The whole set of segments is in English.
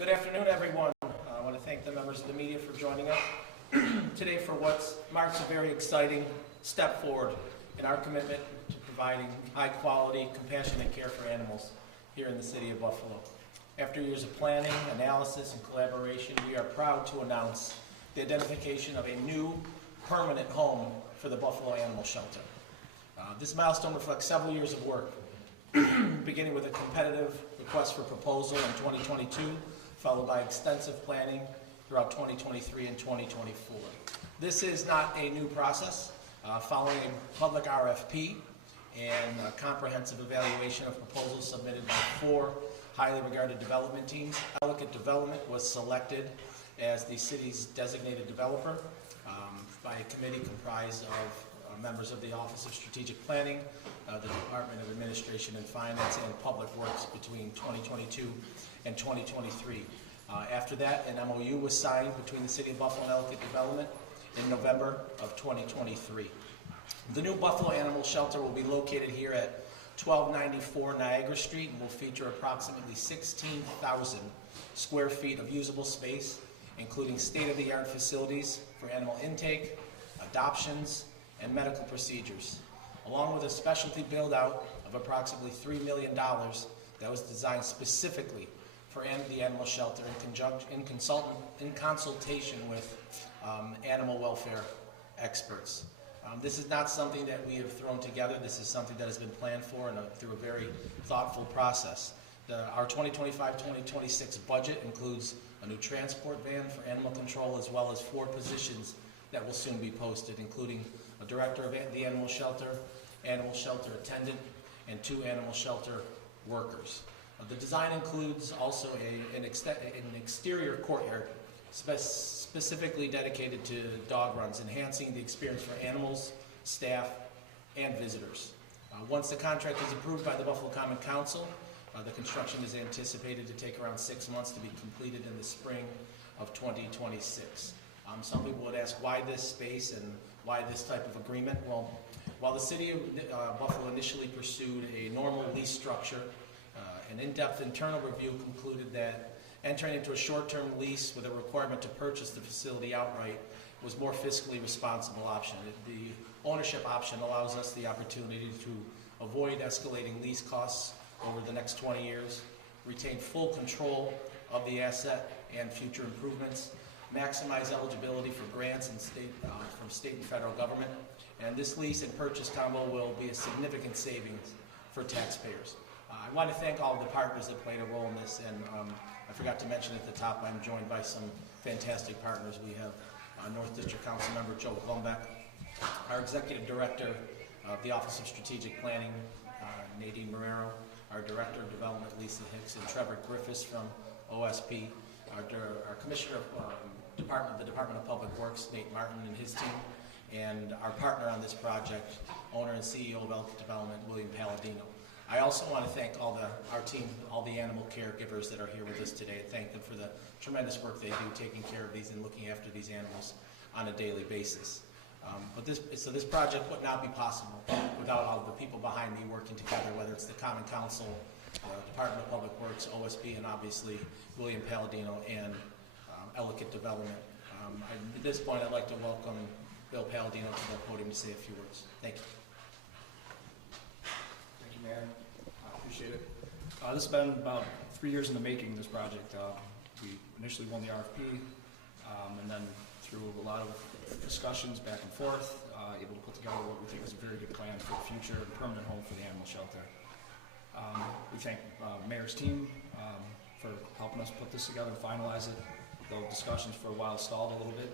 Good afternoon, everyone. I want to thank the members of the media for joining us today for what marks a very exciting step forward in our commitment to providing high-quality, compassionate care for animals here in the city of Buffalo. After years of planning, analysis, and collaboration, we are proud to announce the identification of a new permanent home for the Buffalo Animal Shelter. This milestone reflects several years of work, beginning with a competitive request for proposal in 2022, followed by extensive planning throughout 2023 and 2024. This is not a new process. Following a public RFP and a comprehensive evaluation of proposals submitted by 4 highly regarded development teams, Ellicott Development was selected as the city's designated developer by a committee comprised of members of the Office of Strategic Planning, the Department of Administration and Finance, and Public Works between 2022 and 2023. After that, an MOU was signed between the City of Buffalo and Ellicott Development in November of 2023. The new Buffalo Animal Shelter will be located here at 1294 Niagara Street and will feature approximately 16,000 square feet of usable space, including state-of-the-art facilities for animal intake, adoptions, and medical procedures, along with a specialty build-out of approximately $3 million that was designed specifically for the animal shelter in consultation with animal welfare experts. This is not something that we have thrown together. This is something that has been planned for and through a very thoughtful process. Our 2025-2026 budget includes a new transport van for animal control, as well as 4 positions that will soon be posted, including a director of the animal shelter attendant, and 2 animal shelter workers. The design includes also an exterior courtyard specifically dedicated to dog runs, enhancing the experience for animals, staff, and visitors. Once the contract is approved by the Buffalo Common Council, the construction is anticipated to take around 6 months to be completed in the spring of 2026. Some people would ask why this space and why this type of agreement. Well, while the City of Buffalo initially pursued a normal lease structure, an in-depth internal review concluded that entering into a short-term lease with a requirement to purchase the facility outright was more fiscally responsible option. The ownership option allows us the opportunity to avoid escalating lease costs over the next 20 years, retain full control of the asset and future improvements, maximize eligibility for grants and from state and federal government, and this lease and purchase combo will be a significant savings for taxpayers. I want to thank all of the partners that played a role in this, and I forgot to mention at the top, I'm joined by some fantastic partners. We have North District Council Member Joe Glumbeck, our Executive Director of the Office of Strategic Planning, Nadine Marrero, our Director of Development, Lisa Hicks, and Trevor Griffiths from OSP, our Commissioner of the Department of Public Works, Nate Martin and his team, and our partner on this project, owner and CEO of Ellicott Development, William Palladino. I also want to thank our team, all the animal caregivers that are here with us today, and thank them for the tremendous work they do taking care of these and looking after these animals on a daily basis. So this project would not be possible without all of the people behind me working together, whether it's the Common Council, Department of Public Works, OSB, and obviously William Palladino and Ellicott Development. At this point, I'd like to welcome Bill Palladino to the podium to say a few words. Thank you. Thank you, Mayor. I appreciate it. This has been about 3 years in the making, this project. We initially won the RFP, and then through a lot of discussions back and forth, able to put together what we think is a very good plan for the future and permanent home for the animal shelter. We thank Mayor's team for helping us put this together and finalize it. Though discussions for a while stalled a little bit,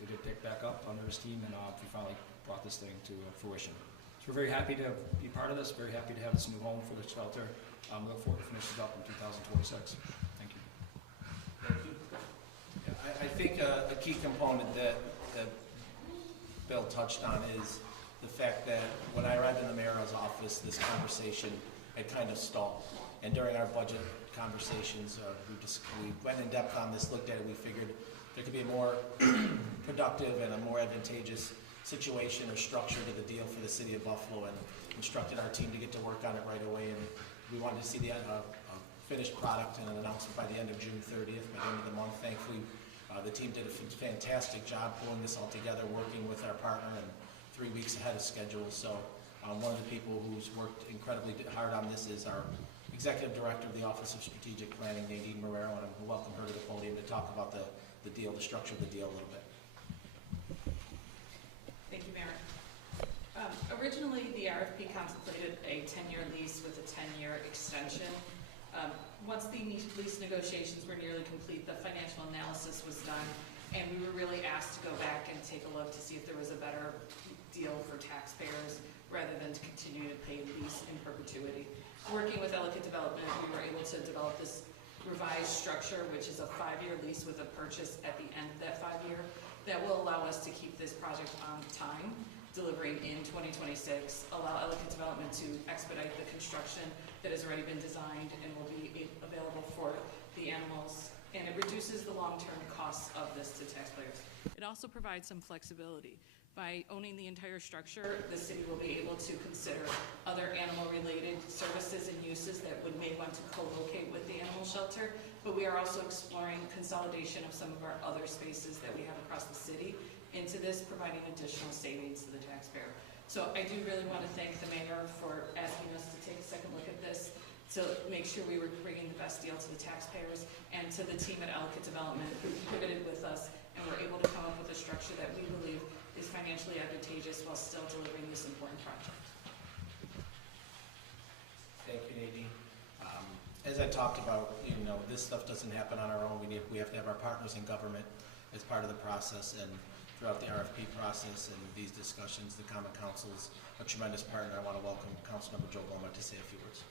they did pick back up under his team, and we finally brought this thing to fruition. So we're very happy to be part of this, very happy to have this new home for the shelter. We look forward to finishing it up in 2026. Thank you. Thank you. Yeah, I think a key component that Bill touched on is the fact that when I arrived in the mayor's office, this conversation had kind of stalled. And during our budget conversations, we went in depth on this, looked at it, we figured there could be a more productive and a more advantageous situation or structure to the deal for the City of Buffalo, and instructed our team to get to work on it right away. And we wanted to see the finished product and an announcement by the end of June 30th, by the end of the month. Thankfully, the team did a fantastic job pulling this all together, working with our partner, and 3 weeks ahead of schedule. So one of the people who's worked incredibly hard on this is our Executive Director of the Office of Strategic Planning, Nadine Marrero, and I'm welcome her to the podium to talk about the deal, the structure of the deal a little bit. Thank you, Mayor. Originally, the RFP contemplated a 10-year lease with a 10-year extension. Once the lease negotiations were nearly complete, the financial analysis was done, and we were really asked to go back and take a look to see if there was a better deal for taxpayers rather than to continue to pay lease in perpetuity. Working with Ellicott Development, we were able to develop this revised structure, which is a 5-year lease with a purchase at the end of that 5-year, that will allow us to keep this project on time, delivering in 2026, allow Ellicott Development to expedite the construction that has already been designed and will be available for the animals, and it reduces the long-term costs of this to taxpayers. It also provides some flexibility. By owning the entire structure, the city will be able to consider other animal-related services and uses that may want to co-locate with the animal shelter, but we are also exploring consolidation of some of our other spaces that we have across the city into this, providing additional savings to the taxpayer. So I do really want to thank the mayor for asking us to take a second look at this to make sure we were bringing the best deal to the taxpayers, and to the team at Ellicott Development who pivoted with us and were able to come up with a structure that we believe is financially advantageous while still delivering this important project. Thank you, Nadine. As I talked about, this stuff doesn't happen on our own. We have to have our partners in government as part of the process, and throughout the RFP process and these discussions, the Common Council is a tremendous partner. I want to welcome Councilmember Joe Goma to say a few words.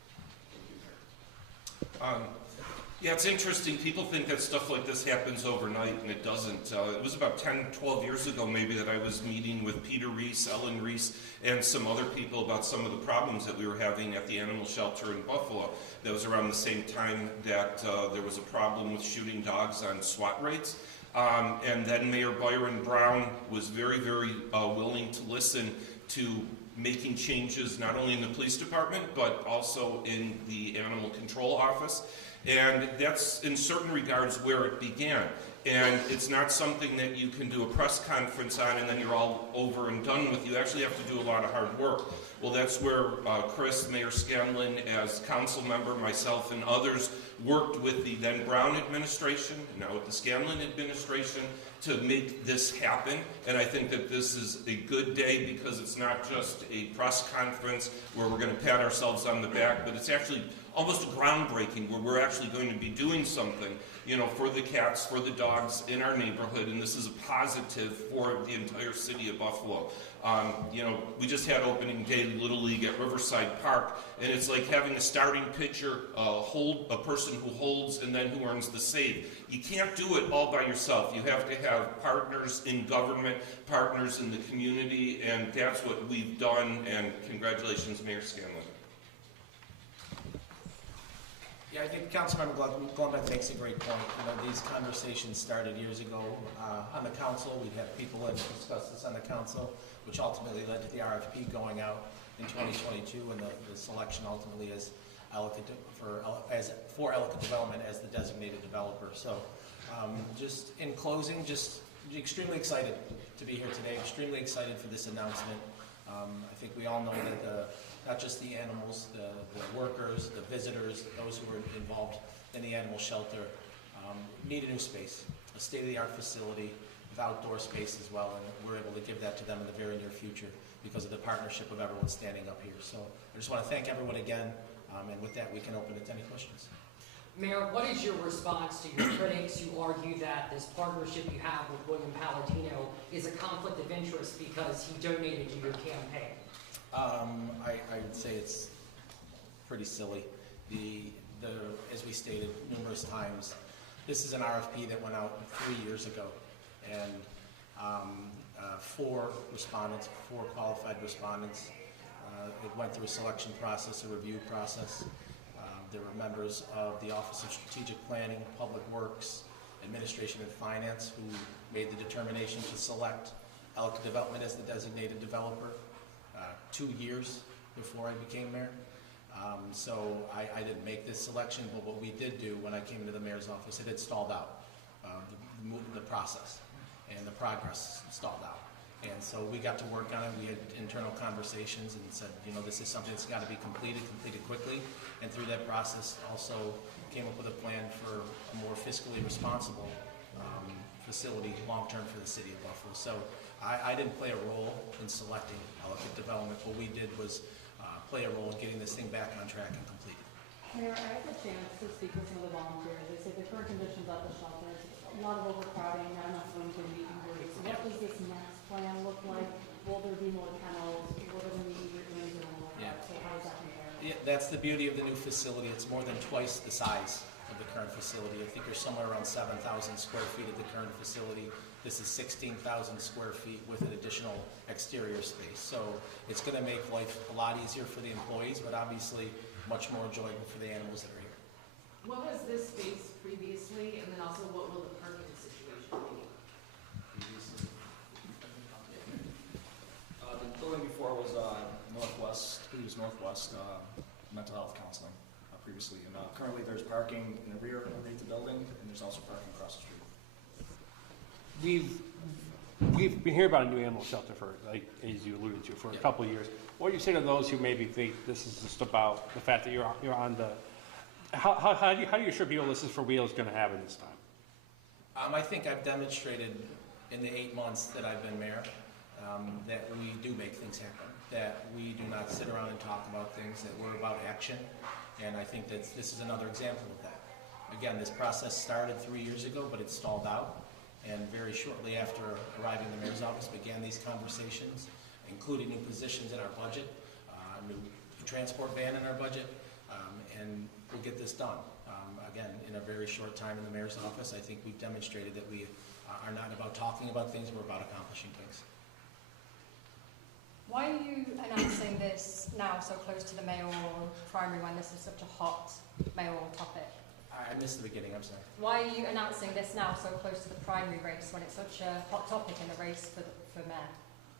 Yeah, it's interesting. People think that stuff like this happens overnight, and it doesn't. It was about 10, 12 years ago maybe that I was meeting with Peter Reese, Ellen Reese, and some other people about some of the problems that we were having at the animal shelter in Buffalo. That was around the same time that there was a problem with shooting dogs on SWAT raids. And then Mayor Byron Brown was very, very willing to listen to making changes not only in the police department, but also in the animal control office. And that's in certain regards where it began. And it's not something that you can do a press conference on and then you're all over and done with. You actually have to do a lot of hard work. Well, that's where Chris, Mayor Scanlon, as council member, myself, and others worked with the then Brown administration, now with the Scanlon administration, to make this happen. And I think that this is a good day because it's not just a press conference where we're going to pat ourselves on the back, but it's actually almost groundbreaking where we're actually going to be doing something, for the cats, for the dogs in our neighborhood, and this is a positive for the entire city of Buffalo. We just had opening day Little League at Riverside Park, and it's like having a starting pitcher hold a person who holds and then who earns the save. You can't do it all by yourself. You have to have partners in government, partners in the community, and that's what we've done, and congratulations, Mayor Scanlon. Yeah, I think Councilmember Glumbeck makes a great point. These conversations started years ago on the council. We had people in to discuss this on the council, which ultimately led to the RFP going out in 2022, and the selection ultimately as for Ellicott Development as the designated developer. So, just in closing, just extremely excited to be here today. Extremely excited for this announcement. I think we all know that not just the animals, the workers, the visitors, those who are involved in the animal shelter need a new space, a state-of-the-art facility with outdoor space as well, and we're able to give that to them in the very near future because of the partnership of everyone standing up here. So I just want to thank everyone again, and with that we can open it to any questions. Mayor, what is your response to your critics who argue that this partnership you have with William Paladino is a conflict of interest because he donated to your campaign? I would say it's pretty silly. As we stated numerous times, this is an RFP that went out 3 years ago, and 4 qualified respondents. It went through a selection process, a review process. There were members of the Office of Strategic Planning, Public Works, Administration and Finance who made the determination to select Ellicott Development as the designated developer 2 years before I became mayor. So I didn't make this selection, but what we did do when I came into the mayor's office, it had stalled out, the process, and the progress stalled out. And so we got to work on it. We had internal conversations and said, you know, this is something that's got to be completed quickly. And through that process, also came up with a plan for a more fiscally responsible facility long-term for the city of Buffalo. So I didn't play a role in selecting Ellicott Development. What we did was play a role in getting this thing back on track and completed. Mayor, I had the chance to speak with some of the volunteers. They say the current conditions at the shelters, a lot of overcrowding, not enough room for meet and greet. So what does this next plan look like? Will there be more kennels? Will there be rooms and all of that? So how does that compare? Yeah, that's the beauty of the new facility. It's more than twice the size of the current facility. I think you're somewhere around 7,000 square feet at the current facility. This is 16,000 square feet with an additional exterior space. So it's going to make life a lot easier for the employees, but obviously much more enjoyable for the animals that are here. What was this space previously, and then also what will the parking situation be? The building before was Northwest Mental Health Counseling previously. And currently there's parking in the rear underneath the building, and there's also parking across the street. We've been hearing about a new animal shelter for, like, as you alluded to, for a couple of years. What do you say to those who maybe think this is just about the fact that you're on the, how do you assure people this is for real is going to happen this time? I think I've demonstrated in the 8 months that I've been mayor that we do make things happen, that we do not sit around and talk about things, that we're about action, and I think that this is another example of that. Again, this process started 3 years ago, but it stalled out, and very shortly after arriving in the mayor's office began these conversations, including new positions in our budget, new transport ban in our budget, and we'll get this done. Again, in a very short time in the mayor's office, I think we've demonstrated that we are not about talking about things, we're about accomplishing things. Why are you announcing this now so close to the mayoral primary when this is such a hot mayoral topic? I missed the beginning, I'm sorry. Why are you announcing this now so close to the primary race when it's such a hot topic in the race for mayor?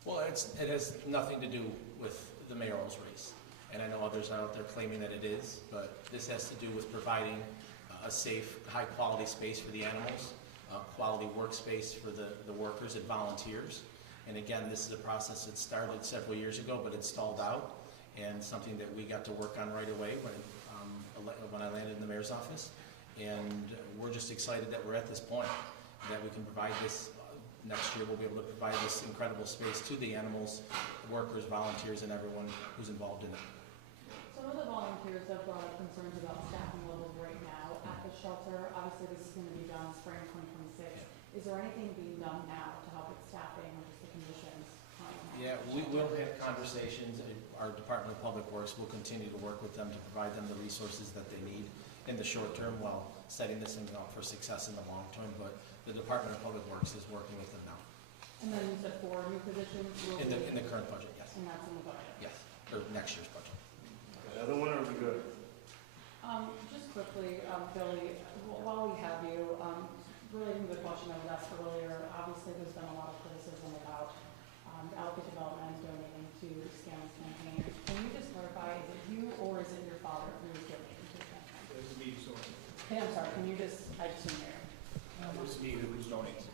Well, it has nothing to do with the mayoral's race. And I know others are out there claiming that it is, but this has to do with providing a safe, high-quality space for the animals, a quality workspace for the workers and volunteers. And again, this is a process that started several years ago, but it stalled out, and something that we got to work on right away when I landed in the mayor's office. And we're just excited that we're at this point, that we can provide this. Next year, we'll be able to provide this incredible space to the animals, workers, volunteers, and everyone who's involved in it. Some of the volunteers have brought up concerns about staffing levels right now at the shelter. Obviously, this is going to be done spring 2026. Is there anything being done now to help with staffing or just the conditions? Yeah, we will have conversations. Our Department of Public Works will continue to work with them to provide them the resources that they need in the short term while setting this thing up for success in the long term. But the Department of Public Works is working with them now. And then you said 4 new positions? In the current budget, yes. And that's in the budget? Yes, or next year's budget. The other one, or we good? Just quickly, Billy, while we have you, relating to the question that was asked earlier, obviously there's been a lot of criticism about Ellicott Development donating to Scanlon's campaign. Can you just clarify, is it you or is it your father who is donating to the campaign? It was me, so Okay, I'm sorry, can you just, I assume you're. it was me who was donating.